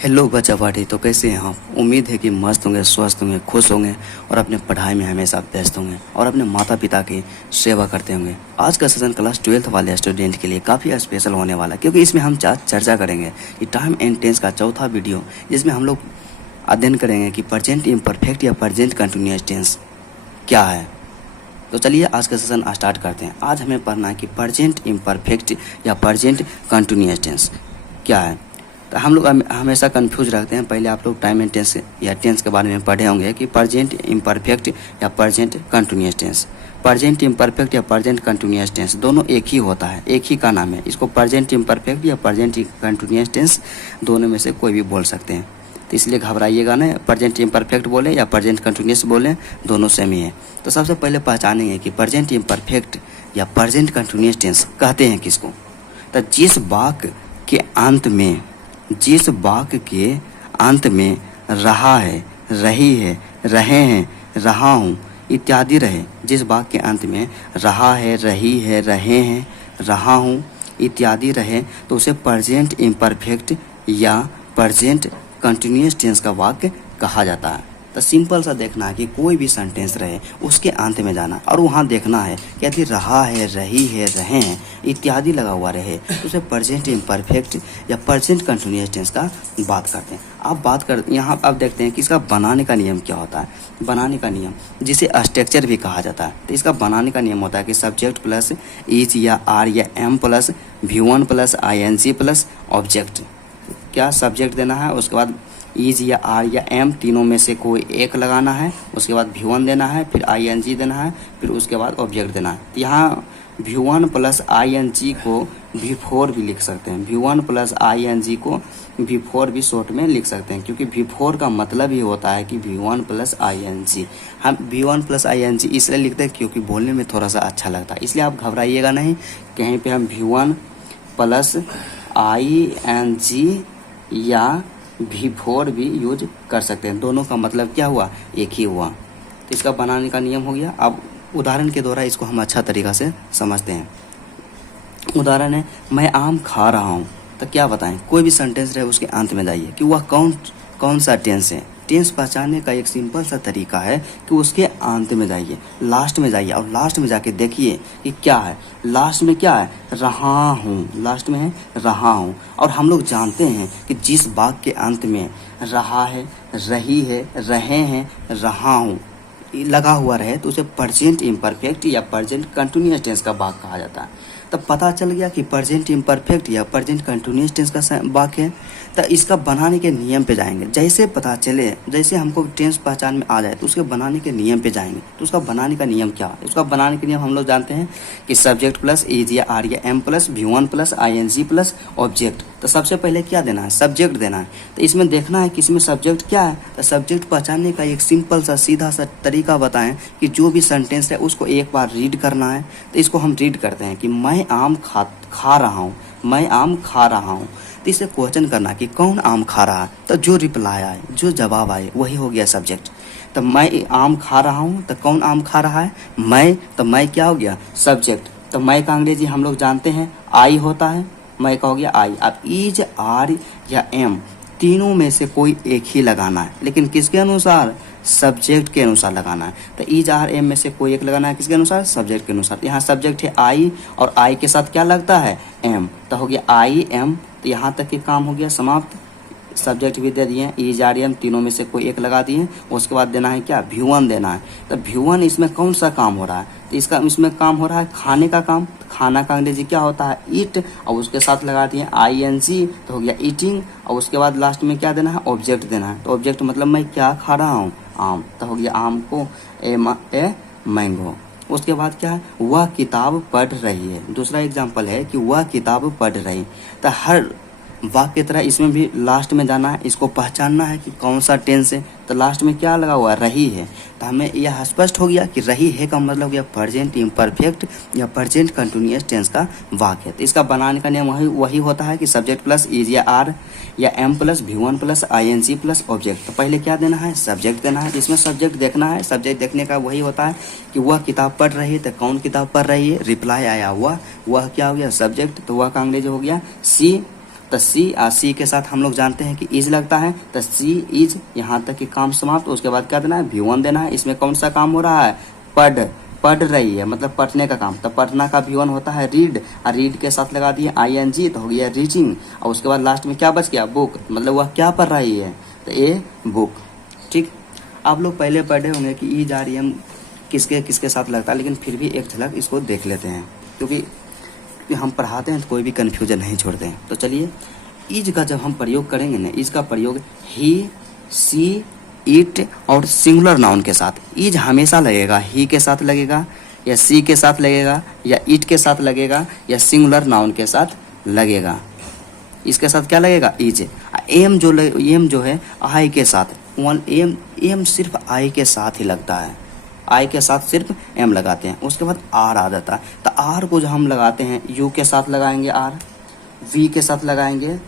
Hello बच्चा party, तो कैसे हैं आप। उम्मीद है कि मस्त होंगे, स्वस्थ होंगे, खुश होंगे और अपने पढ़ाई में हमेशा व्यस्त होंगे और अपने माता पिता की सेवा करते होंगे। आज का सेशन क्लास 12th वाले स्टूडेंट के लिए काफ़ी स्पेशल होने वाला है, क्योंकि इसमें हम चर्चा करेंगे कि टाइम एंड टेंस का चौथा वीडियो, जिसमें हम लोग अध्ययन करेंगे कि प्रेजेंट इम्परफेक्ट या प्रेजेंट कंटिन्यूअस टेंस क्या है। तो चलिए आज का सेशन स्टार्ट करते हैं। आज हमें पढ़ना है कि प्रेजेंट इम्परफेक्ट या प्रेजेंट कंटिन्यूअस टेंस क्या है। तो हम लोग हमेशा कंफ्यूज रखते हैं। पहले आप लोग टाइम एंड टेंस या टेंस के बारे में पढ़े होंगे कि प्रेजेंट इम्परफेक्ट या present continuous tense. Present imperfect या प्रेजेंट कंटिन्यूअस टेंस दोनों एक ही होता है, एक ही का नाम है। इसको प्रेजेंट इम्परफेक्ट या प्रेजेंट कंटिन्यूअस टेंस दोनों में से कोई भी बोल सकते हैं, तो इसलिए घबराइएगा नहीं। प्रेजेंट इम्परफेक्ट बोले या प्रेजेंट कंटिन्यूअस बोले, दोनों सेम ही है। तो सबसे पहले पहचानेंगे कि प्रेजेंट इम्परफेक्ट या प्रेजेंट कंटिन्यूअस टेंस कहते हैं किसको। तो जिस वाक्य के अंत में रहा है, रही है, रहे हैं, रहा हूँ इत्यादि रहे। जिस वाक्य के अंत में रहा है, रही है, रहे हैं, रहा हूँ इत्यादि रहे, तो उसे प्रेजेंट इम्परफेक्ट या प्रेजेंट कंटिन्यूअस टेंस का वाक्य कहा जाता है। तो सिंपल सा देखना है कि कोई भी सेंटेंस रहे उसके अंत में जाना और वहाँ देखना है कि यदि रहा है, रही है, रहे हैं इत्यादि लगा हुआ रहे, तो उसे प्रेजेंट इम्परफेक्ट या प्रेजेंट कंटिन्यूअस टेंस का बात करते हैं। यहाँ अब देखते हैं कि इसका बनाने का नियम क्या होता है। बनाने का नियम, जिसे स्ट्रक्चर भी कहा जाता है, तो इसका बनाने का नियम होता है कि सब्जेक्ट प्लस इज या आर या am plus V1 plus ING plus object. क्या सब्जेक्ट देना है, उसके बाद इज या आर या एम तीनों में से कोई एक लगाना है, उसके बाद V1 देना है, फिर ING देना है, फिर उसके बाद ऑब्जेक्ट देना है। यहाँ V1 प्लस ING को V4 भी लिख सकते हैं। V1 प्लस ING को V4 भी शॉर्ट में लिख सकते हैं, क्योंकि V4 का मतलब ही होता है कि V1 प्लस ING। हम V1 प्लस ING इसलिए लिखते हैं क्योंकि बोलने में थोड़ा सा अच्छा लगता है, इसलिए आप घबराइएगा नहीं। कहीं पे हम V1 प्लस ING या V4 भी यूज कर सकते हैं। दोनों का मतलब क्या हुआ, एक ही हुआ। तो इसका बनाने का नियम हो गया। अब उदाहरण के द्वारा इसको हम अच्छा तरीका से समझते हैं। उदाहरण है, मैं आम खा रहा हूँ। तो क्या बताएं, कोई भी सेंटेंस रहे उसके अंत में जाइए कि वह कौन सा टेंस है। टेंस पहचानने का एक सिंपल सा तरीका है कि उसके अंत में जाइए, लास्ट में जाइए और लास्ट में जाके देखिए कि क्या है। लास्ट में क्या है, रहा हूँ। लास्ट में है रहा हूँ। और हम लोग जानते हैं कि जिस वाक्य के अंत में रहा है, रही है, रहे हैं, रहा हूँ लगा हुआ रहे, तो उसे प्रेजेंट इम्परफेक्ट या प्रेजेंट कंटिन्यूअस टेंस का वाक्य कहा जाता है। तब पता चल गया कि प्रेजेंट इम्परफेक्ट या प्रेजेंट कंटिन्यूअस टेंस का वाक्य है। तो इसका बनाने के नियम पे जाएंगे। जैसे पता चले, जैसे हमको टेंस पहचान में आ जाए तो उसके बनाने के नियम पे जाएंगे। तो उसका बनाने का नियम क्या है, उसका बनाने के नियम हम लोग जानते हैं कि सब्जेक्ट प्लस इज या आर या am plus V1 plus ING plus object. तो सबसे पहले क्या देना है, सब्जेक्ट देना है। तो इसमें देखना है कि इसमें सब्जेक्ट क्या है। तो सब्जेक्ट पहचानने का एक सिंपल सा सीधा सा तरीका बताएं कि जो भी सेंटेंस है उसको एक बार रीड करना है। तो इसको हम रीड करते हैं कि मैं आम खा रहा हूँ, मैं आम खा रहा हूँ। तो इसे क्वेश्चन करना कि कौन आम खा रहा है। तो जो रिप्लाई आए, जो जवाब आए, वही हो गया सब्जेक्ट। तो मैं आम खा रहा हूँ, तो कौन आम खा रहा है, मैं। तो मैं क्या हो गया, सब्जेक्ट। तो मैं का अंग्रेजी हम लोग जानते हैं आई होता है, मैं का हो गया आई। अब इज, आर या एम तीनों में से कोई एक ही लगाना है, लेकिन किसके अनुसार, सब्जेक्ट के अनुसार लगाना है। तो इज, आर, एम में से कोई एक लगाना है, किसके अनुसार, सब्जेक्ट के अनुसार। यहाँ सब्जेक्ट है आई और आई के साथ क्या लगता है, एम। तो हो गया आई एम। तो यहाँ तक के काम हो गया समाप्त। सब्जेक्ट भी दे दिए, इज, आर, एम तीनों में से कोई एक लगा दिए। उसके बाद देना है क्या, V1 देना है। तो V1 इसमें कौन सा काम हो रहा है, तो इसमें काम हो रहा है खाने का काम। खाना का अंग्रेजी क्या होता है, ईट। और उसके साथ लगा दिए ING, तो हो गया ईटिंग। और उसके बाद लास्ट में क्या देना है, ऑब्जेक्ट देना है। तो ऑब्जेक्ट मतलब मैं क्या खा रहा हूँ, आम। तो हो गया आम को ए मैंगो। उसके बाद क्या है, वह किताब पढ़ रही है। दूसरा एग्जाम्पल है कि वह किताब पढ़ रही। तो हर वाक्य की तरह इसमें भी लास्ट में जाना है, इसको पहचानना है कि कौन सा टेंस है। तो लास्ट में क्या लगा हुआ है, रही है। तो हमें यह स्पष्ट हो गया कि रही है का मतलब हो गया प्रेजेंट इम्परफेक्ट या प्रेजेंट कंटिन्यूअस टेंस का वाक्य है। तो इसका बनाने का नियम वही होता है कि सब्जेक्ट प्लस इज या आर या am plus V1 plus ING plus object. तो पहले क्या देना है, सब्जेक्ट देना है। इसमें सब्जेक्ट देखना है। सब्जेक्ट देखने का वही होता है कि वह किताब पढ़ रही है। तो कौन किताब पढ़ रही है, रिप्लाई आया वह क्या हो गया, सब्जेक्ट। तो वह का अंग्रेजी हो गया सी। तो सी के साथ हम लोग जानते हैं कि इज लगता है, तो सी इज यहाँ तक कि काम समाप्त। उसके बाद क्या देना है, V1 देना है। इसमें कौन सा काम हो रहा है, पढ़ रही है, मतलब पढ़ने का काम। तो पढ़ना का V1 होता है रीड, और रीड के साथ लगा दिए ING, तो हो गया रीडिंग। और उसके बाद लास्ट में क्या बच गया, बुक, मतलब वह क्या पढ़ रही है, तो ए बुक। ठीक, आप लोग पहले पढ़े होंगे कि ईज आर एम किसके किसके साथ लगता है, लेकिन फिर भी एक झलक इसको देख लेते हैं, क्योंकि हम पढ़ाते हैं तो कोई भी कन्फ्यूजन नहीं छोड़ते हैं। तो चलिए, ईज का जब हम प्रयोग करेंगे ना, ईज का प्रयोग ही, सी, इट और सिंगुलर नाउन के साथ। ईज हमेशा लगेगा ही के साथ लगेगा, या सी के साथ लगेगा, या इट के साथ लगेगा, या सिंगुलर नाउन के साथ लगेगा। इसके साथ क्या लगेगा, ईज। एम जो है आई के साथ, एम सिर्फ आई के साथ ही लगता है, आई के साथ सिर्फ एम लगाते हैं। उसके बाद आर आ जाता है, तो आर को जो हम लगाते हैं यू के साथ लगाएंगे आर, वी के साथ लगाएंगे,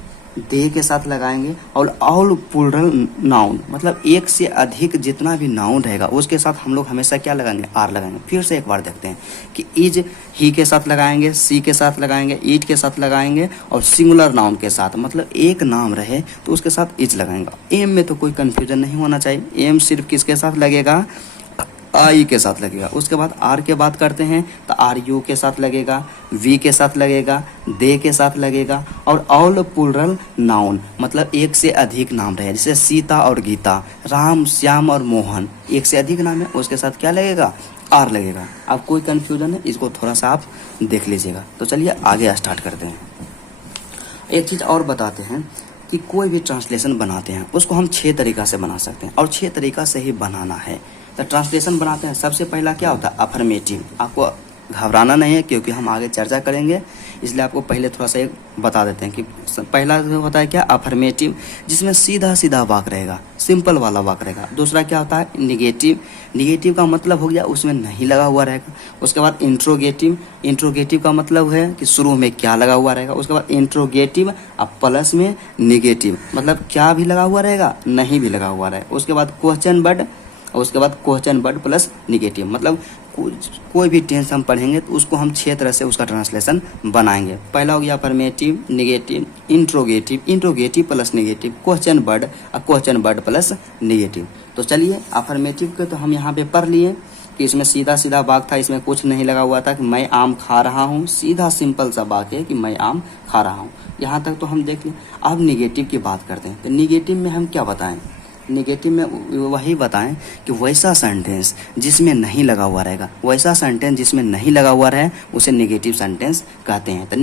दे के साथ लगाएंगे, और ऑल प्लूरल नाउन, मतलब एक से अधिक जितना भी नाउन रहेगा उसके साथ हम लोग हमेशा क्या लगाएंगे, आर लगाएंगे। फिर से एक बार देखते हैं कि इज ही के साथ लगाएंगे, सी के साथ लगाएंगे, इट के साथ लगाएंगे, और सिंगुलर नाउन के साथ, मतलब एक नाम रहे तो उसके साथ इज लगाएंगे। एम में तो कोई कंफ्यूजन नहीं होना चाहिए, एम सिर्फ किसके साथ लगेगा, आई के साथ लगेगा। उसके बाद आर के बात करते हैं तो आर यू के साथ लगेगा, वी के साथ लगेगा, दे के साथ लगेगा, और ऑल प्लूरल नाउन, मतलब एक से अधिक नाम रहे, जैसे सीता और गीता, राम, श्याम और मोहन, एक से अधिक नाम है, उसके साथ क्या लगेगा, आर लगेगा। अब कोई कंफ्यूजन है, इसको थोड़ा सा आप देख लीजिएगा। तो चलिए आगे स्टार्ट करते हैं। एक चीज़ और बताते हैं कि कोई भी ट्रांसलेशन बनाते हैं उसको हम 6 तरीका से बना सकते हैं, और 6 तरीका से ही बनाना है। तो ट्रांसलेशन बनाते हैं, सबसे पहला क्या होता है, अफर्मेटिव। आपको घबराना नहीं है, क्योंकि हम आगे चर्चा करेंगे, इसलिए आपको पहले थोड़ा सा एक बता देते हैं कि पहला जो होता है क्या, अफर्मेटिव, जिसमें सीधा सीधा वाक्य रहेगा, सिंपल वाला वाक्य रहेगा। दूसरा क्या होता है, निगेटिव। निगेटिव का मतलब हो गया उसमें नहीं लगा हुआ रहेगा। उसके बाद इंट्रोगेटिव। इंट्रोगेटिव का मतलब है कि शुरू में क्या लगा हुआ रहेगा। उसके बाद इंट्रोगेटिव, अब प्लस में निगेटिव, मतलब क्या भी लगा हुआ रहेगा, नहीं भी लगा हुआ रहेगा। उसके बाद क्वेश्चन वर्ड, और उसके बाद क्वेश्चन वर्ड प्लस निगेटिव, मतलब कोई भी टेंस हम पढ़ेंगे तो उसको हम 6 तरह से उसका ट्रांसलेशन बनाएंगे। पहला हो गया affirmative, negative, interrogative, interrogative plus negative, question word और क्वेश्चन वर्ड प्लस निगेटिव। तो चलिए, अफर्मेटिव के तो हम यहाँ पे पढ़ लिए कि इसमें सीधा सीधा वाक्य था, इसमें कुछ नहीं लगा हुआ था कि मैं आम खा रहा हूँ, सीधा सिंपल सा वाक्य है कि मैं आम खा रहा हूँ। यहाँ तक तो हम देख लें। अब निगेटिव की बात करते हैं, तो निगेटिव में हम क्या बताएं, नेगेटिव में वही बताएं कि वैसा सेंटेंस जिसमें नहीं लगा हुआ रहेगा, वैसा सेंटेंस जिसमें नहीं लगा हुआ रहे उसे नेगेटिव सेंटेंस कहते हैं। तो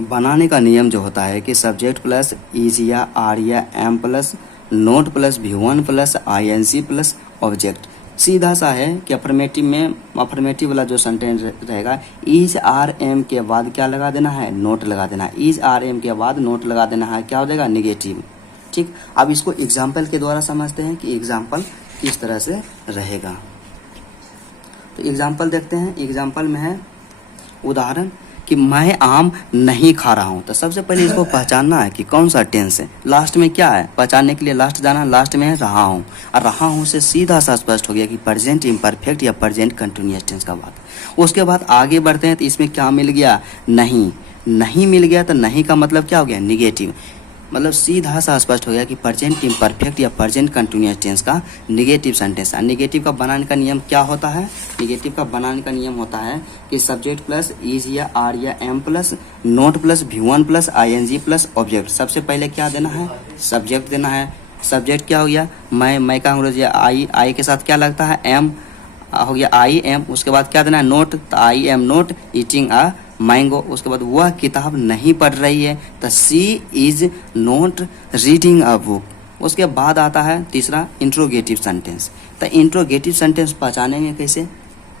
बनाने का नियम जो होता है कि सब्जेक्ट प्लस इज या आर या am plus not plus V1 plus ING plus object. सीधा सा है कि अफर्मेटिव में, अफर्मेटिव वाला जो सेंटेंस रहेगा, इज आर एम के बाद क्या लगा देना है, नोट लगा देना है। इज आर एम के बाद नोट लगा देना है, क्या हो जाएगा, निगेटिव। ठीक, अब इसको एग्जाम्पल के द्वारा समझते हैं कि एग्जाम्पल किस तरह से रहेगा। तो एग्जाम्पल देखते हैं। एग्जाम्पल में है उदाहरण कि मैं आम नहीं खा रहा हूँ। तो सबसे पहले इसको पहचानना है कि कौन सा टेंस है, लास्ट में क्या है, पहचानने के लिए लास्ट जाना, लास्ट में है रहा हूँ, और रहा हूँ से सीधा सा स्पष्ट हो गया कि प्रेजेंट इम्परफेक्ट या प्रेजेंट कंटिन्यूअस टेंस का बात। उसके बाद आगे बढ़ते हैं तो इसमें क्या मिल गया, नहीं। नहीं मिल गया तो नहीं का मतलब क्या हो गया, निगेटिव, मतलब सीधा सा स्पष्ट हो गया कि प्रेजेंट इम्परफेक्ट या प्रेजेंट कंटिन्यूअस टेंस का निगेटिव सेंटेंस है। निगेटिव का बनाने का नियम क्या होता है, निगेटिव का बनाने का नियम होता है कि सब्जेक्ट प्लस इज या आर या am plus not plus V1 plus ING plus object. सबसे पहले क्या देना है, सब्जेक्ट देना है। सब्जेक्ट क्या हो गया, मैं का अंग्रेजी आई के साथ क्या लगता है, एम हो गया, आई एम। उसके बाद क्या देना है, नोट, तो I am not eating a mango. उसके बाद वह किताब नहीं पढ़ रही है, तो she is not reading a book. उसके बाद आता है तीसरा इंट्रोगेटिव सेंटेंस। तो इंट्रोगेटिव सेंटेंस पहचानेंगे कैसे,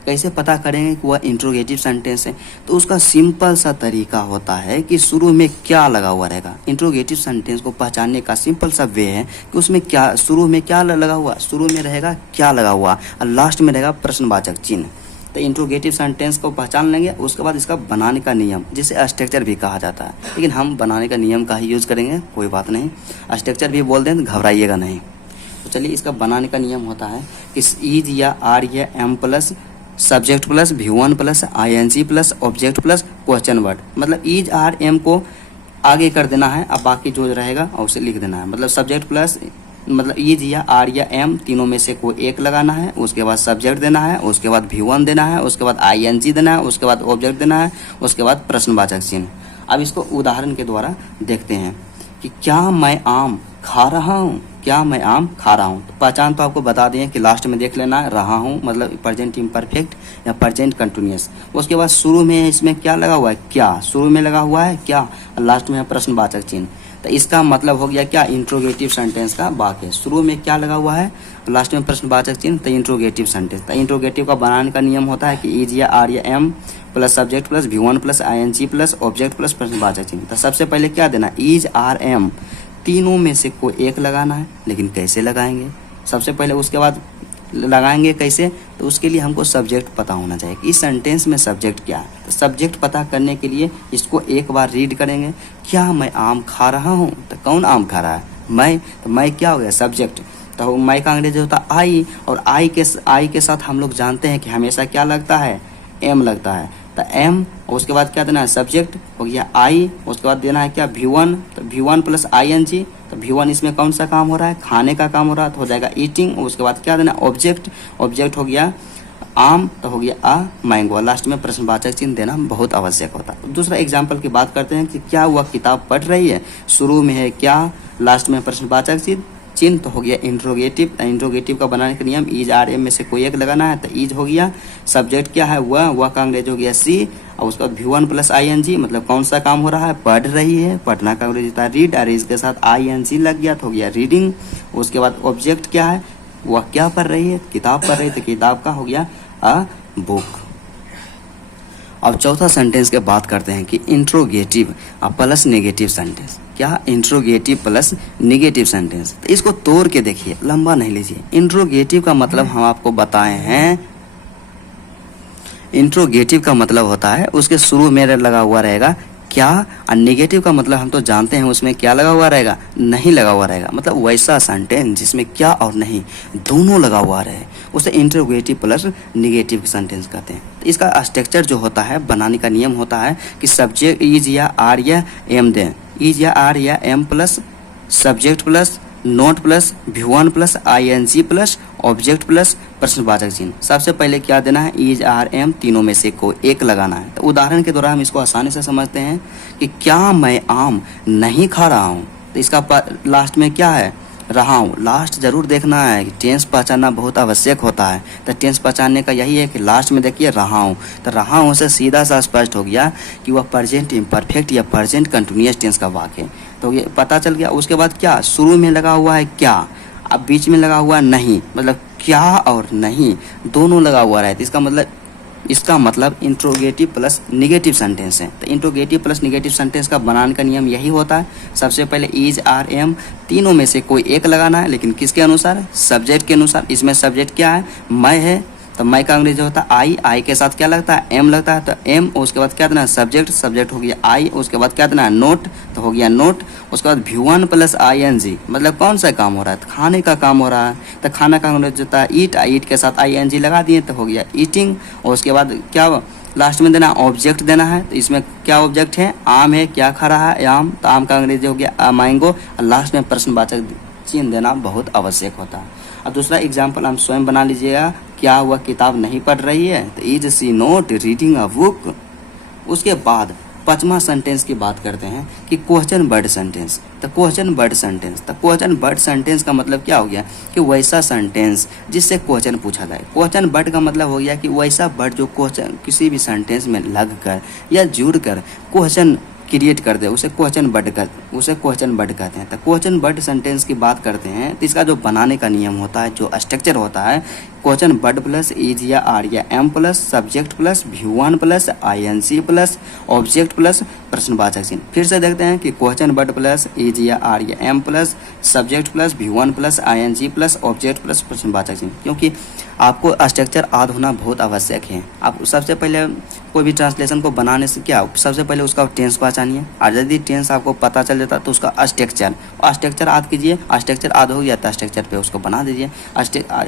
कैसे पता करेंगे कि वह इंट्रोगेटिव सेंटेंस है, तो उसका सिंपल सा तरीका होता है कि शुरू में क्या लगा हुआ रहेगा। इंट्रोगेटिव सेंटेंस को पहचानने का सिंपल सा वे है कि उसमें क्या, शुरू में क्या लगा हुआ, शुरू में रहेगा क्या लगा हुआ, और लास्ट में रहेगा प्रश्नवाचक चिन्ह। तो इंट्रोगेटिव सेंटेंस को पहचान लेंगे, उसके बाद इसका बनाने का नियम, जिसे स्ट्रक्चर भी कहा जाता है, लेकिन हम बनाने का नियम का ही यूज करेंगे, कोई बात नहीं। स्ट्रक्चर भी बोल दें तो घबराइएगा नहीं। तो चलिए, इसका बनाने का नियम होता है कि इज या आर या am plus subject plus V1 plus ING plus object plus question word. मतलब इज आर एम को आगे कर देना है, अब बाकी जो रहेगा और उसे लिख देना है। मतलब सब्जेक्ट प्लस मतलब इज या आर या एम तीनों में से कोई एक लगाना है, उसके बाद सब्जेक्ट देना है, उसके बाद V1 देना है, उसके बाद ING देना है, उसके बाद ऑब्जेक्ट देना है, उसके बाद प्रश्नवाचक चिन्ह। अब इसको उदाहरण के द्वारा देखते हैं कि क्या मैं आम खा रहा हूँ, क्या मैं आम खा रहा हूँ। तो पहचान तो आपको बता दिए कि लास्ट में देख लेना है, रहा हूँ मतलब प्रेजेंट इम्परफेक्ट या प्रेजेंट कंटिन्यूअस। उसके बाद शुरू में इसमें क्या लगा हुआ है, क्या, शुरू में लगा हुआ है क्या, लास्ट में है प्रश्नवाचक चिन्ह। तो इसका मतलब हो गया क्या, इंट्रोगेटिव सेंटेंस का वाक्य। शुरू में क्या लगा हुआ है, लास्ट में प्रश्नवाचक चिन्ह, तो इंट्रोगेटिव सेंटेंस। तो इंट्रोगेटिव का बनाने का नियम होता है कि इज या आर या am plus subject plus V1 plus ING plus object plus प्रश्नवाचक चिन्ह। तो सबसे पहले क्या देना, इज आर एम तीनों में से कोई एक लगाना है, लेकिन कैसे लगाएंगे सबसे पहले, उसके बाद लगाएंगे कैसे, तो उसके लिए हमको सब्जेक्ट पता होना चाहिए कि इस सेंटेंस में सब्जेक्ट क्या है। तो सब्जेक्ट पता करने के लिए इसको एक बार रीड करेंगे, क्या मैं आम खा रहा हूँ, तो कौन आम खा रहा है, मैं, तो मैं क्या हो गया सब्जेक्ट। तो मैं का अंग्रेजी होता है आई, और आई के साथ हम लोग जानते हैं कि हमेशा क्या लगता है, एम लगता है। तो एम और उसके बाद क्या देना है, सब्जेक्ट हो गया आई, उसके बाद देना है क्या V1, तो V1 प्लस ING। तो V1 इसमें कौन सा काम हो रहा है, खाने का काम हो रहा है, तो हो जाएगा ईटिंग। और उसके बाद क्या देना, ऑब्जेक्ट, ऑब्जेक्ट हो गया आम, तो हो गया आ मैंगो। लास्ट में प्रश्नवाचक चिन्ह देना बहुत आवश्यक होता है। दूसरा एग्जाम्पल की बात करते हैं कि क्या हुआ, किताब पढ़ रही है, शुरू में है क्या, लास्ट में प्रश्नवाचक चिन्ह, तो हो गया इंट्रोगेटिव। इंट्रोगेटिव का बनाने का नियम इज आर एम में से कोई एक लगाना है, तो इज हो गया, सब्जेक्ट क्या है वह का अंग्रेज हो गया सी, और उसके बाद V1 प्लस ING मतलब कौन सा काम हो रहा है, पढ़ रही है, पढ़ना का अंग्रेज होता है रीड, और इसके साथ ING लग गया तो हो गया रीडिंग। उसके बाद ऑब्जेक्ट क्या है, वह क्या पढ़ रही है, किताब पढ़ रही है, तो किताब का हो गया अ बुक। अब चौथा सेंटेंस के बात करते हैं कि इंट्रोगेटिव प्लस नेगेटिव सेंटेंस। क्या, इंट्रोगेटिव प्लस नेगेटिव सेंटेंस। तो इसको तोड़ के देखिए, लंबा नहीं लीजिए। इंट्रोगेटिव का मतलब हम आपको बताए हैं, इंट्रोगेटिव का मतलब होता है उसके शुरू में लगा हुआ रहेगा क्या, और नेगेटिव का मतलब हम तो जानते हैं उसमें क्या लगा हुआ रहेगा, नहीं लगा हुआ रहेगा। मतलब वैसा सेंटेंस जिसमें क्या और नहीं दोनों लगा हुआ रहे, उसे इंट्रोगेटिव प्लस नेगेटिव सेंटेंस कहते हैं। तो इसका स्ट्रक्चर जो होता है, बनाने का नियम होता है कि सब्जेक्ट इज या आर या एम दें, इज या आर या am plus subject plus not plus V1 plus ING plus object plus प्रश्नवाचक चिन्ह। सबसे पहले क्या देना है, इज आर एम तीनों में से कोई एक लगाना है। तो उदाहरण के द्वारा हम इसको आसानी से समझते हैं कि क्या मैं आम नहीं खा रहा हूँ, तो इसका लास्ट में क्या है, रहा हूँ। लास्ट जरूर देखना है कि टेंस पहचानना बहुत आवश्यक होता है। तो टेंस पहचानने का यही है कि लास्ट में देखिए रहा हूँ, तो रहा हूँ से सीधा सा स्पष्ट हो गया कि वह प्रेजेंट इम्परफेक्ट या प्रेजेंट कंटिन्यूअस टेंस का वाक्य है। तो ये पता चल गया। उसके बाद क्या, शुरू में लगा हुआ है क्या, अब बीच में लगा हुआ नहीं, मतलब क्या और नहीं दोनों लगा हुआ है। तो इसका मतलब इंट्रोगेटिव प्लस नेगेटिव सेंटेंस है। तो इंट्रोगेटिव प्लस नेगेटिव सेंटेंस का बनाने का नियम यही होता है, सबसे पहले इज आर एम तीनों में से कोई एक लगाना है, लेकिन किसके अनुसार, सब्जेक्ट के अनुसार। इसमें सब्जेक्ट क्या है, मैं है, तो मैं का अंग्रेजी होता है आई के साथ क्या लगता है, एम लगता है, तो एम। उसके बाद क्या देना है, सब्जेक्ट हो गया आई, उसके बाद क्या देना है, नोट, तो हो गया नोट। उसके बाद V1 प्लस ING मतलब कौन सा काम हो रहा है, तो खाने का काम हो रहा है, तो खाना का अंग्रेजी होता है ईट के साथ ING लगा दिए तो हो गया ईटिंग। और उसके बाद क्या लास्ट में देना, ऑब्जेक्ट देना है। तो इसमें क्या ऑब्जेक्ट है, आम है, क्या खा रहा है, आम, तो आम का अंग्रेजी हो गया मैंगो। और लास्ट में प्रश्नवाचक चिन्ह देना बहुत आवश्यक होता है। अब दूसरा एग्जाम्पल हम स्वयं बना लीजिएगा, क्या वह किताब नहीं पढ़ रही है, तो is she not reading a book. उसके बाद पांचवा सेंटेंस की बात करते हैं कि क्वेश्चन वर्ड सेंटेंस। तो क्वेश्चन वर्ड सेंटेंस का मतलब क्या हो गया कि वैसा सेंटेंस जिससे क्वेश्चन पूछा जाए। क्वेश्चन वर्ड का मतलब हो गया कि वैसा वर्ड जो क्वेश्चन किसी भी सेंटेंस में लगकर या जुड़कर क्वेश्चन क्रिएट कर दे, उसे क्वेश्चन वर्ड कहते हैं। तो क्वेश्चन वर्ड सेंटेंस की बात करते हैं तो इसका जो बनाने का नियम होता है, जो स्ट्रक्चर होता है, क्वेश्चन वर्ड प्लस इज या आर या am plus subject plus V1 plus ING plus object plus प्रश्नवाचक चिन्ह। फिर से देखते हैं कि क्वेश्चन वर्ड प्लस इज या आर या am plus subject plus V1 plus ING plus object plus प्रश्नवाचक चिन्ह। क्योंकि आपको स्ट्रक्चर याद होना बहुत आवश्यक है। आप सबसे पहले कोई भी ट्रांसलेशन को बनाने से क्या, सबसे पहले उसका टेंस पहचानिए, और यदि टेंस आपको पता चल जाता तो उसका स्ट्रक्चर याद कीजिए। स्ट्रक्चर याद हो गया तो स्ट्रक्चर पे उसको बना दीजिए।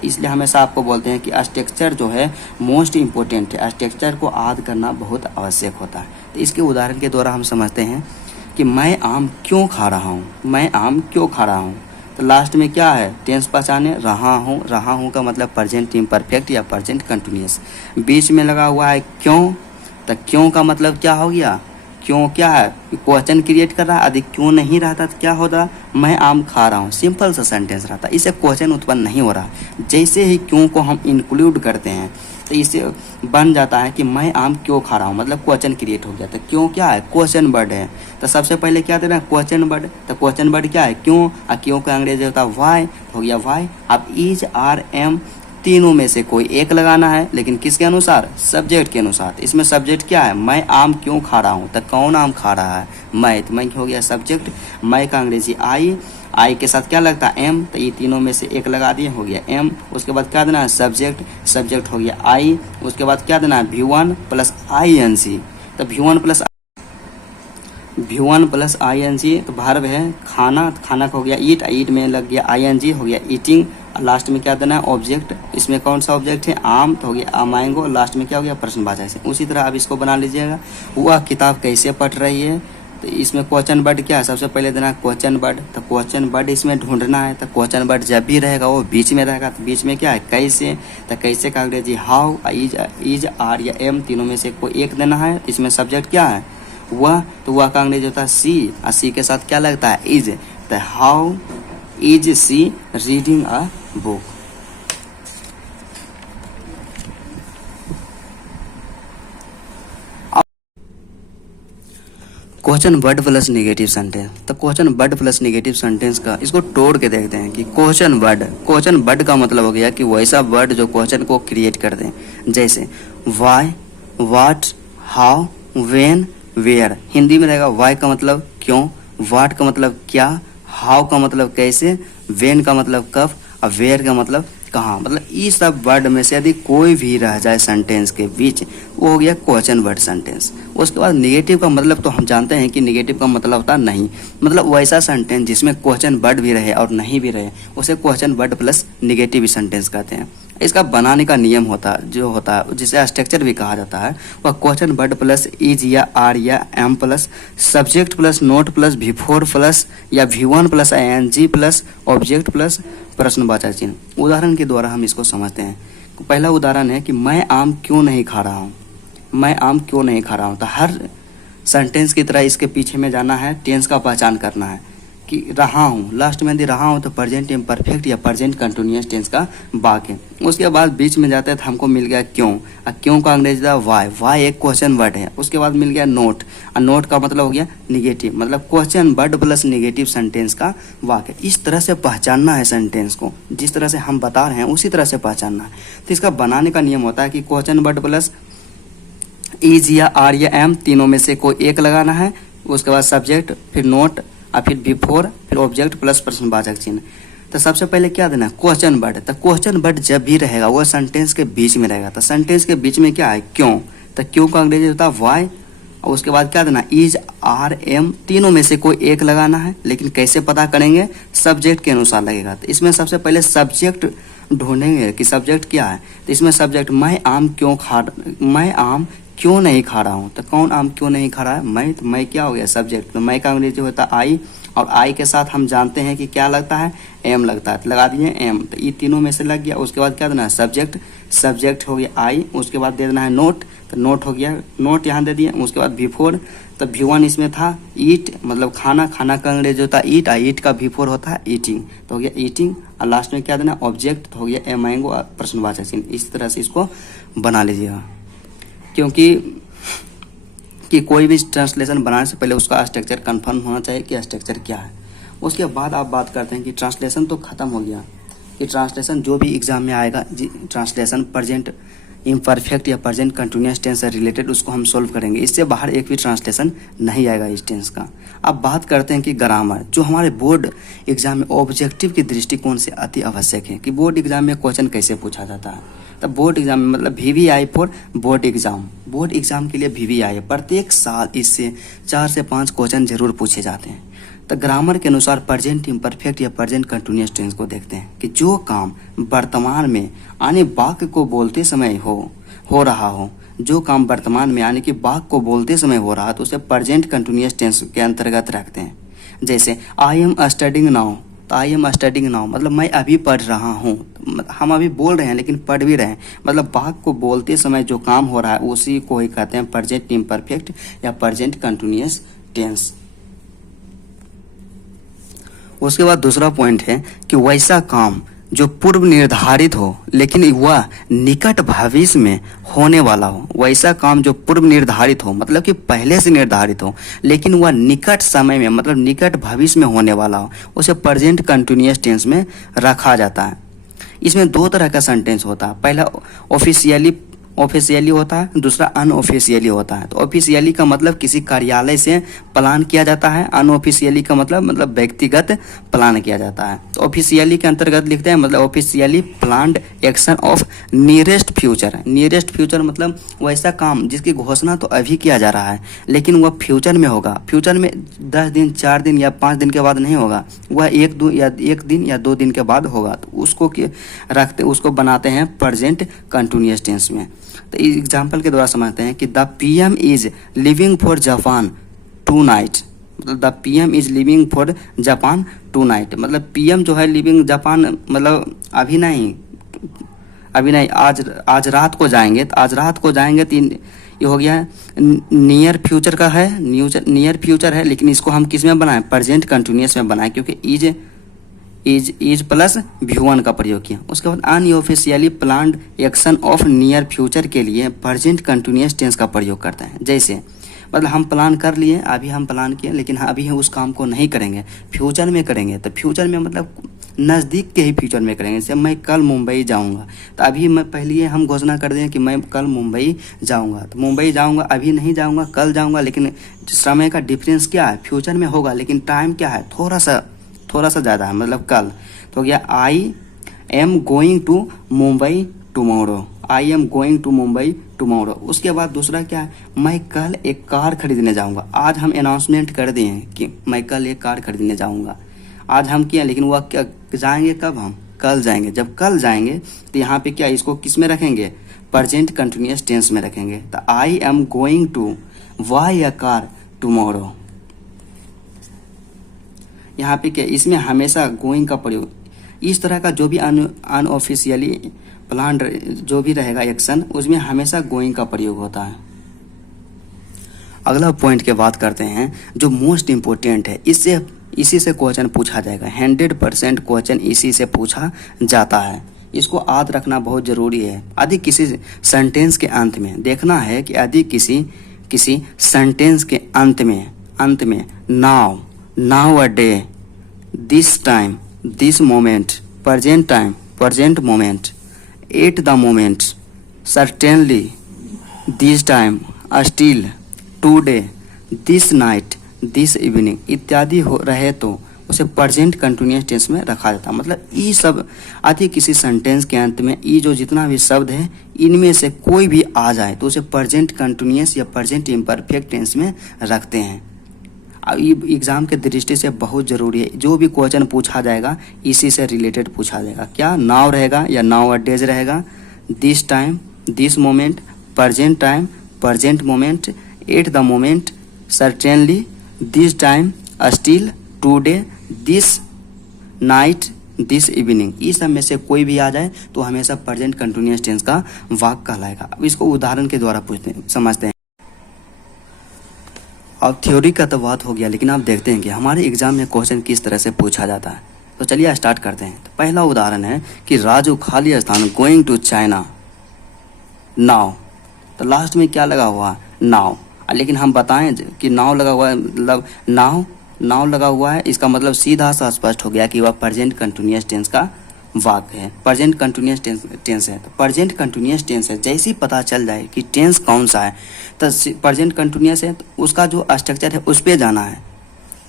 इसलिए हमेशा आपको बोलते हैं कि स्ट्रक्चर जो है मोस्ट इम्पोर्टेंट है, स्ट्रक्चर को याद करना बहुत आवश्यक होता है। तो इसके उदाहरण के द्वारा हम समझते हैं कि मैं आम क्यों खा रहा हूँ, मैं आम क्यों खा रहा हूँ। तो लास्ट में क्या है, टेंस पहचाने, रहा हूँ का मतलब प्रेजेंट इम्परफेक्ट या प्रेजेंट कंटिन्यूअस। बीच में लगा हुआ है क्यों, तो क्यों का मतलब क्या हो गया, क्यों क्या है, क्वेश्चन क्रिएट कर रहा है। यदि क्यों नहीं रहता तो क्या होता, मैं आम खा रहा हूँ, सिंपल सा सेंटेंस रहता, इससे क्वेश्चन उत्पन्न नहीं हो रहा। जैसे ही क्यों को हम इंक्लूड करते हैं तो इससे बन जाता है कि मैं आम क्यों खा रहा हूँ, मतलब क्वेश्चन क्रिएट हो गया। तो क्यों क्या है, क्वेश्चन वर्ड है। तो सबसे पहले क्या देना है, क्वेश्चन वर्ड। तो क्वेश्चन वर्ड क्या है, क्यों, और क्यों का अंग्रेजी होता है वाई, हो गया वाई। अब इज आर एम तीनों में से कोई एक लगाना है, लेकिन किसके अनुसार, सब्जेक्ट के अनुसार। इसमें सब्जेक्ट क्या है, मैं आम क्यों खा रहा हूँ, तो कौन आम खा रहा है, मैं। तो मैं हो गया सब्जेक्ट, मैं का अंग्रेजी आई के साथ क्या लगता है, एम। तो ये तीनों में से एक लगा दिए, हो गया एम। उसके बाद क्या देना है, सब्जेक्ट हो गया आई। उसके बाद क्या देना है, V1 प्लस ING। तो V1 प्लस ING तो भार्ब है खाना, खाना का हो गया ईट में लग गया ING, हो गया ईटिंग। लास्ट में क्या देना है, ऑब्जेक्ट। इसमें कौन सा ऑब्जेक्ट है, आम, तो हो गया मैंगो। लास्ट में क्या हो गया, प्रश्नवाचक से। उसी तरह अब इसको बना लीजिएगा, वह किताब कैसे पढ़ रही है। तो इसमें क्वेश्चन वर्ड क्या है, सबसे पहले देना है क्वेश्चन वर्ड। तो क्वेश्चन वर्ड इसमें ढूंढना है। तो क्वेश्चन वर्ड जब भी रहेगा वो बीच में रहेगा। तो बीच में क्या है, कैसे। तो कैसे का अंग्रेजी हाउ, इज आर या एम तीनों में से कोई एक देना है। इसमें सब्जेक्ट क्या है, वह। तो वह का अंग्रेजी होता है सी, और सी के साथ क्या लगता है, इज। तो how is she reading a book. Question word plus negative sentence. तो question word plus negative sentence का इसको तोड़ के देखते हैं कि क्वेश्चन वर्ड का मतलब हो गया कि वैसा वर्ड जो क्वेश्चन को क्रिएट कर दें। जैसे why, what, how, when, where. Hindi में रहेगा वाई का मतलब क्यों, व्हाट का मतलब क्या, हाउ का मतलब कैसे, व्हेन का मतलब कब, और वेयर का मतलब कहाँ। मतलब इस सब वर्ड में से यदि कोई भी रह जाए सेंटेंस के बीच, वो हो गया क्वेश्चन वर्ड सेंटेंस। उसके बाद नेगेटिव का मतलब तो हम जानते हैं कि नेगेटिव का मतलब होता है नहीं, मतलब वैसा सेंटेंस जिसमें क्वेश्चन वर्ड भी रहे और नहीं भी रहे, उसे question word plus negative sentence कहते हैं। इसका बनाने का नियम होता है जिसे स्ट्रक्चर भी कहा जाता है, वह क्वेश्चन वर्ड प्लस इज या आर या am plus subject plus not plus V4 plus या V1 plus ING plus object plus प्रश्नवाचक चिन्ह। उदाहरण के द्वारा हम इसको समझते हैं। पहला उदाहरण है कि मैं आम क्यों नहीं खा रहा हूँ, मैं आम क्यों नहीं खा रहा हूँ। तो हर सेंटेंस की तरह इसके पीछे में जाना है, टेंस का पहचान करना है कि रहा हूँ। लास्ट में यदि रहा हूँ तो प्रेजेंट इम्परफेक्ट या प्रेजेंट कंटिन्यूअस टेंस का भाग है। उसके बाद बीच में जाते हैं तो हमको मिल गया क्यों, और क्यों का अंग्रेजी था वाई एक क्वेश्चन वर्ड है। उसके बाद मिल गया नोट, और नोट का मतलब हो गया निगेटिव, मतलब question word plus negative sentence का वाक्य। इस तरह से पहचानना है सेंटेंस को, जिस तरह से हम बता रहे हैं उसी तरह से पहचानना है। तो इसका बनाने का नियम होता है कि क्वेश्चन वर्ड प्लस इज या आर या एम तीनों में से कोई एक लगाना है। उसके बाद सब्जेक्ट, फिर नोट, और फिर V4, फिर ऑब्जेक्ट प्लस प्रश्नवाचक चिन्ह। तो सबसे पहले क्या देना है, क्वेश्चन वर्ड। तो क्वेश्चन वर्ड जब भी रहेगा वो सेंटेंस के बीच में रहेगा। तो सेंटेंस के बीच में क्या है, क्यों। तो क्यों का अंग्रेजी होता है वाई। और उसके बाद क्या देना, इज आर एम तीनों में से कोई एक लगाना है। लेकिन कैसे पता करेंगे, सब्जेक्ट के अनुसार लगेगा। तो इसमें सबसे पहले सब्जेक्ट ढूंढेंगे कि सब्जेक्ट क्या है। तो इसमें सब्जेक्ट मैं आम क्यों नहीं खा रहा हूँ। तो कौन आम क्यों नहीं खा रहा है, मैं। तो मैं क्या हो गया, सब्जेक्ट। तो मैं का अंग्रेजी होता है आई, और आई के साथ हम जानते हैं कि क्या लगता है, एम लगता है। तो लगा दिए एम। तो ये तीनों में से लग गया। उसके बाद क्या देना है, सब्जेक्ट हो गया आई। उसके बाद दे देना है नोट। तो नोट हो गया, नोट यहाँ दे दिए। उसके बाद V4, तो V1 इसमें था ईट, मतलब खाना का अंग्रेजी होता है ईट, और ईट का V4 होता है ईटिंग। तो हो गया ईटिंग। और लास्ट में क्या देना, ऑब्जेक्ट, तो हो गया ए मैंगो प्रश्नवाचक चिन्ह। इस तरह से इसको बना लीजिएगा, क्योंकि कोई भी ट्रांसलेशन बनाने से पहले उसका स्ट्रक्चर कंफर्म होना चाहिए कि स्ट्रक्चर क्या है। उसके बाद आप बात करते हैं कि ट्रांसलेशन तो खत्म हो गया, कि ट्रांसलेशन जो भी एग्जाम में आएगा, ट्रांसलेशन प्रेजेंट इम्परफेक्ट या प्रेजेंट कंटिन्यूअस टेंस से रिलेटेड उसको हम सोल्व करेंगे। इससे बाहर एक भी ट्रांसलेशन नहीं आएगा इस टेंस का। अब बात करते हैं कि ग्रामर, जो हमारे बोर्ड एग्जाम में ऑब्जेक्टिव की दृष्टिकोण से अति आवश्यक है कि बोर्ड एग्जाम में क्वेश्चन कैसे पूछा जाता है। तो बोर्ड एग्जाम में मतलब VVI फॉर बोर्ड एग्जाम के लिए VVI प्रत्येक साल इससे 4 से 5 क्वेश्चन जरूर पूछे जाते हैं। तो ग्रामर के अनुसार प्रेजेंट इम्परफेक्ट या प्रेजेंट कंटिन्यूअस टेंस को देखते हैं कि जो काम वर्तमान में आने वाक्य को बोलते समय हो रहा हो, जो काम वर्तमान में यानी कि वाक्य को बोलते समय हो रहा तो उसे प्रेजेंट कंटिन्यूअस टेंस के अंतर्गत रखते हैं। जैसे आई एम स्टडिंग नाउ, तो आई एम स्टडिंग नाउ मतलब मैं अभी पढ़ रहा हूँ। हम अभी बोल रहे हैं लेकिन पढ़ भी रहे हैं, मतलब वाक्य को बोलते समय जो काम हो रहा है उसी को ही कहते हैं प्रेजेंट इम्परफेक्ट या प्रेजेंट कंटिन्यूअस टेंस। उसके बाद दूसरा पॉइंट है कि वैसा काम जो पूर्व निर्धारित हो लेकिन वह निकट भविष्य में होने वाला हो। वैसा काम जो पूर्व निर्धारित हो मतलब कि पहले से निर्धारित हो लेकिन वह निकट समय में मतलब निकट भविष्य में होने वाला हो, उसे प्रेजेंट कंटिन्यूअस टेंस में रखा जाता है। इसमें दो तरह का सेंटेंस होता है, पहला ऑफिशियली होता है, दूसरा अनऑफिशियली होता है। तो ऑफिशियली का मतलब किसी कार्यालय से प्लान किया जाता है, अनऑफिशियली का मतलब व्यक्तिगत प्लान किया जाता है। तो ऑफिशियली के अंतर्गत लिखते हैं मतलब officially planned action of nearest future. Nearest future मतलब वैसा काम जिसकी घोषणा तो अभी किया जा रहा है लेकिन वह फ्यूचर में होगा। फ्यूचर में 10 दिन 4 दिन या 5 दिन के बाद नहीं होगा, वह एक दिन या 2 दिन के बाद होगा। तो उसको बनाते हैं प्रेजेंट कंटिन्यूअस टेंस में। तो एग्जाम्पल के द्वारा समझते हैं कि the PM is living for Japan tonight, मतलब the PM is living for Japan tonight मतलब पीएम जो है लिविंग जापान मतलब अभी नहीं आज रात को जाएंगे। तो आज रात को जाएंगे तो ये हो गया नियर फ्यूचर का है, नियर फ्यूचर है लेकिन इसको हम किस में बनाएं, प्रेजेंट कंटिन्यूअस में बनाएं क्योंकि इज प्लस V1 का प्रयोग किया। उसके बाद unofficially planned action of near future के लिए प्रेजेंट कंटिन्यूअस टेंस का प्रयोग करते हैं। जैसे मतलब हम प्लान कर लिए, अभी हम प्लान किए लेकिन अभी हम उस काम को नहीं करेंगे, फ्यूचर में करेंगे। तो फ्यूचर में मतलब नज़दीक के ही फ्यूचर में करेंगे। जैसे मैं कल मुंबई जाऊंगा, तो अभी मैं पहले हम घोषणा कर दें कि मैं कल मुंबई जाऊंगा। तो मुंबई जाऊंगा, अभी नहीं जाऊंगा, कल जाऊंगा, लेकिन समय का डिफरेंस क्या है, फ्यूचर में होगा लेकिन टाइम क्या है, थोड़ा सा ज़्यादा है मतलब कल। तो हो गया I am going to Mumbai tomorrow, I am going to Mumbai tomorrow. उसके बाद दूसरा क्या है, मैं कल एक कार खरीदने जाऊंगा। आज हम अनाउंसमेंट कर दिए हैं कि मैं कल एक कार खरीदने जाऊंगा, आज हम किया लेकिन वह क्या जाएंगे कब, हम कल जाएंगे। जब कल जाएंगे तो यहाँ पे क्या इसको किस में रखेंगे, प्रेजेंट कंटिन्यूअस टेंस में रखेंगे। तो I am going to buy a car tomorrow. यहाँ पे क्या इसमें हमेशा गोइंग का प्रयोग, इस तरह का जो भी अनऑफिशियली प्लान जो भी रहेगा एक्शन उसमें हमेशा गोइंग का प्रयोग होता है। अगला पॉइंट के बात करते हैं जो मोस्ट इम्पोर्टेंट है, इसी से क्वेश्चन पूछा जाएगा। 100% क्वेश्चन इसी से पूछा जाता है, इसको याद रखना बहुत जरूरी है। यदि किसी सेंटेंस के अंत में देखना है कि यदि किसी सेंटेंस के अंत में now a day, this time, this moment, present time, present moment, at the moment, certainly, this time, still, today, this night, this evening इत्यादि हो रहे तो उसे प्रेजेंट कंटिन्यूअस टेंस में रखा जाता है। मतलब ये सब आदि किसी सेंटेंस के अंत में ये जो जितना भी शब्द है इनमें से कोई भी आ जाए तो उसे प्रेजेंट कंटिन्यूअस या प्रेजेंट इम्परफेक्ट टेंस में रखते हैं। एग्जाम के दृष्टि से बहुत जरूरी है, जो भी क्वेश्चन पूछा जाएगा इसी से रिलेटेड पूछा जाएगा। क्या नाउ रहेगा या नाउ डेज रहेगा, this time, this moment, present time, present moment, at the moment, certainly, this time, still, today, this night, this evening. इस सब में से कोई भी आ जाए तो हमेशा प्रेजेंट कंटिन्यूअस टेंस का वाक्य कहलाएगा। अब इसको उदाहरण के द्वारा समझते हैं। अब थ्योरी का तो बात हो गया, लेकिन आप देखते हैं कि हमारे एग्जाम में क्वेश्चन किस तरह से पूछा जाता है। तो चलिए स्टार्ट करते हैं। तो पहला उदाहरण है कि राजू खाली स्थान गोइंग टू चाइना नाउ। तो लास्ट में क्या लगा हुआ, नाउ, लेकिन हम बताएं कि नाउ लगा हुआ है, मतलब नाउ लगा हुआ है, इसका मतलब सीधा सा स्पष्ट हो गया कि वह प्रेजेंट कंटिन्यूअस टेंस का वाक्य है, प्रेजेंट कंटिन्यूअस टेंस है। तो प्रेजेंट कंटिन्यूअस टेंस है, जैसे ही पता चल जाए कि टेंस कौन सा है तो प्रेजेंट कंटिन्यूअस है, तो उसका जो स्ट्रक्चर है उस पर जाना है।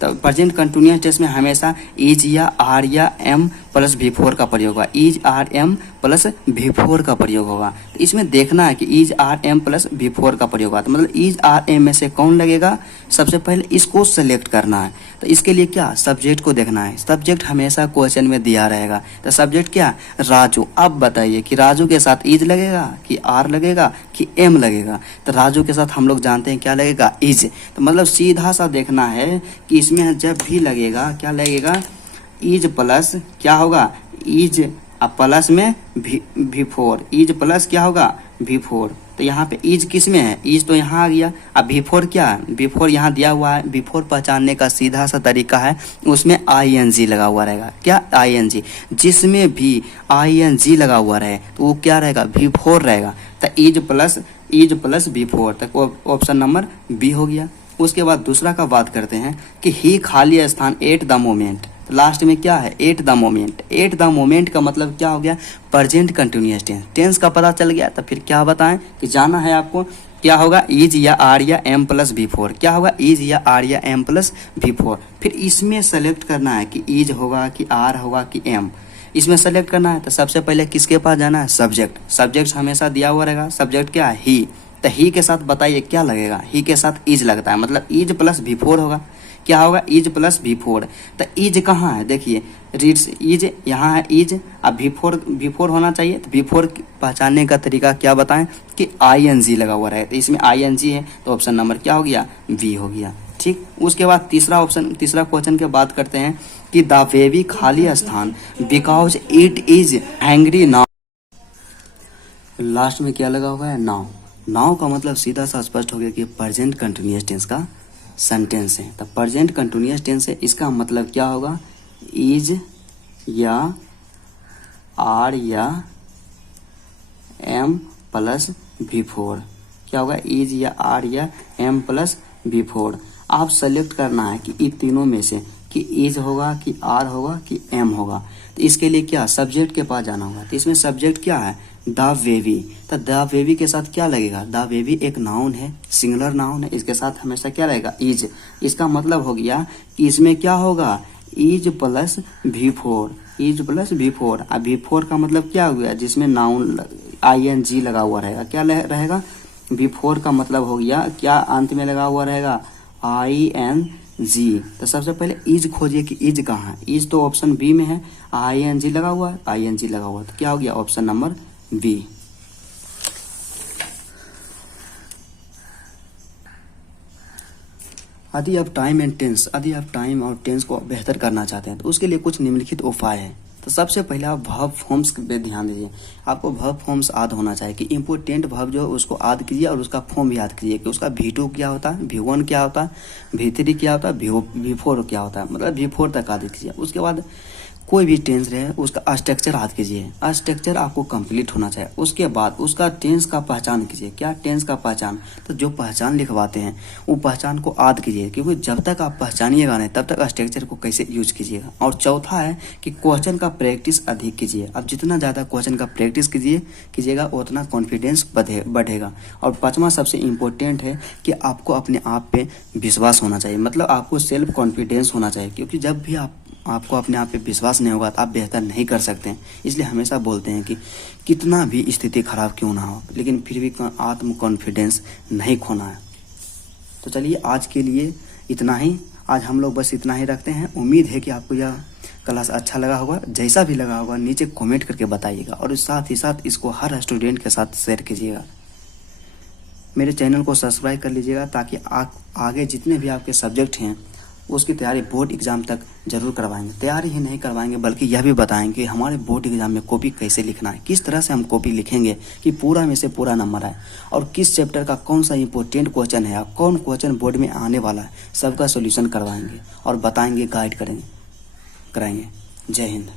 तो प्रेजेंट कंटिन्यूअस टेंस में हमेशा इज या आर या एम प्लस V4 का प्रयोग हुआ, is, are, M plus V4 का प्रयोग होगा। तो इसमें देखना है कि is are M plus V4 का प्रयोग होगा। तो मतलब इज आर एम में से कौन लगेगा, सबसे पहले इसको सेलेक्ट करना है। तो इसके लिए क्या, सब्जेक्ट को देखना है। सब्जेक्ट हमेशा क्वेश्चन में दिया रहेगा। तो सब्जेक्ट क्या, राजू। अब बताइए कि राजू के साथ इज लगेगा कि आर लगेगा कि एम लगेगा। तो राजू के साथ हम लोग जानते हैं क्या लगेगा, इज। तो मतलब सीधा सा देखना है कि इसमें जब भी लगेगा क्या लगेगा, इज प्लस क्या होगा, इज प्लस में V4, इज प्लस क्या होगा V4। तो यहाँ पे इज किस में है, इज तो यहाँ आ गया। अब V4 क्या है, V4 यहाँ दिया हुआ है। V4 पहचानने का सीधा सा तरीका है, उसमें ING लगा हुआ रहेगा। क्या, ING। जिसमें भी ING लगा हुआ रहे तो वो क्या रहेगा, V4 रहेगा। तो इज प्लस V4 तक ऑप्शन नंबर बी हो गया। उसके बाद दूसरा का बात करते हैं कि ही खाली स्थान एट द मोमेंट। लास्ट में क्या है, at the moment. At the moment का मतलब क्या हो गया, प्रेजेंट कंटिन्यूअस टेंस। टेंस का पता चल गया तो फिर क्या बताएं कि जाना है आपको क्या होगा, इज या आर या एम प्लस V4। क्या होगा, इज या आर या एम प्लस V4। फिर इसमें सेलेक्ट करना है कि इज होगा कि आर होगा कि एम, इसमें सेलेक्ट करना है। तो सबसे पहले किसके पास जाना है, सब्जेक्ट। सब्जेक्ट हमेशा दिया हुआ रहेगा। सब्जेक्ट क्या है, ही। तो ही के साथ बताइए क्या लगेगा, ही के साथ इज लगता है, मतलब इज प्लस V4 होगा। क्या होगा, इज प्लस V4। तो इज कहाँ है, देखिए रीड्स इज यहाँ है इज। अब V4 होना चाहिए। तो V4 पहचानने का तरीका क्या बताएं कि ING लगा हुआ रहे। तो इसमें ING है तो ऑप्शन नंबर क्या हो गया, बी हो गया। ठीक। उसके बाद तीसरा क्वेश्चन के बात करते हैं कि द बेबी खाली स्थान because it is hangry now. Last में क्या लगा हुआ है, नाउ। नाउ का मतलब सीधा सा स्पष्ट हो गया कि प्रेजेंट कंटिन्यूअस टेंस का सेंटेंस है। तो प्रेजेंट कंटिन्यूअस टेंस है, इसका मतलब क्या होगा, इज या आर या एम प्लस V4। क्या होगा, इज या आर या एम प्लस V4। आप सेलेक्ट करना है कि इन तीनों में से कि इज होगा कि आर होगा कि एम होगा। तो इसके लिए क्या, सब्जेक्ट के पास जाना होगा। तो इसमें सब्जेक्ट क्या है, द बेबी। तो द बेबी के साथ क्या लगेगा, द बेबी एक नाउन है, सिंगुलर नाउन है। इसके साथ हमेशा क्या रहेगा, इज। इसका मतलब हो गया कि इसमें क्या होगा, is plus V4, is plus V4। अब V4 का मतलब क्या हो गया, जिसमें नाउन ING लगा हुआ रहेगा। क्या रहेगा, V4 का मतलब हो गया क्या, अंत में लगा हुआ रहेगा ING। तो सबसे पहले इज खोजिए कि इज कहाँ है। इज तो ऑप्शन बी में है, ING लगा हुआ है, ING लगा हुआ है। तो क्या हो गया, ऑप्शन नंबर बी। यदि आप टाइम और टेंस को बेहतर करना चाहते हैं तो उसके लिए कुछ निम्नलिखित उपाय है। तो सबसे पहले आप वर्ब फॉर्म्स पे ध्यान दीजिए। आपको वर्ब फॉर्म्स याद होना चाहिए कि इंपोर्टेंट वर्ब जो है उसको याद कीजिए और उसका फॉर्म भी याद कीजिए कि उसका V2 क्या होता है, V1 क्या होता है, V3 क्या होता है, V4 क्या होता है, मतलब V4 तक याद कीजिए। उसके बाद कोई भी टेंस रहे उसका स्ट्रक्चर याद कीजिए। स्ट्रक्चर आपको कंप्लीट होना चाहिए। उसके बाद उसका टेंस का पहचान कीजिए। क्या, टेंस का पहचान। तो जो पहचान लिखवाते हैं वो पहचान को याद कीजिए, क्योंकि जब तक आप पहचानिएगा नहीं तब तक स्ट्रक्चर को कैसे यूज कीजिएगा। और चौथा है कि क्वेश्चन का प्रैक्टिस अधिक कीजिए। अब जितना ज़्यादा क्वेश्चन का प्रैक्टिस कीजिएगा उतना कॉन्फिडेंस बढ़ेगा। और पांचवा सबसे इम्पोर्टेंट है कि आपको अपने आप पे विश्वास होना चाहिए, मतलब आपको सेल्फ कॉन्फिडेंस होना चाहिए। क्योंकि जब भी आपको अपने आप पे विश्वास नहीं होगा तो आप बेहतर नहीं कर सकते हैं। इसलिए हमेशा बोलते हैं कि कितना भी स्थिति खराब क्यों ना हो लेकिन फिर भी आत्म कॉन्फिडेंस नहीं खोना है। तो चलिए आज के लिए इतना ही। आज हम लोग बस इतना ही रखते हैं। उम्मीद है कि आपको यह क्लास अच्छा लगा होगा। जैसा भी लगा होगा नीचे कमेंट करके बताइएगा और साथ ही साथ इसको हर स्टूडेंट के साथ शेयर कीजिएगा। मेरे चैनल को सब्सक्राइब कर लीजिएगा ताकि आगे जितने भी आपके सब्जेक्ट हैं उसकी तैयारी बोर्ड एग्जाम तक जरूर करवाएंगे। तैयारी ही नहीं करवाएंगे बल्कि यह भी बताएंगे कि हमारे बोर्ड एग्जाम में कॉपी कैसे लिखना है, किस तरह से हम कॉपी लिखेंगे कि पूरा में से पूरा नंबर आए, और किस चैप्टर का कौन सा इंपॉर्टेंट क्वेश्चन है और कौन क्वेश्चन बोर्ड में आने वाला है, सबका सोल्यूशन करवाएंगे और बताएंगे, गाइड कराएंगे। जय हिंद।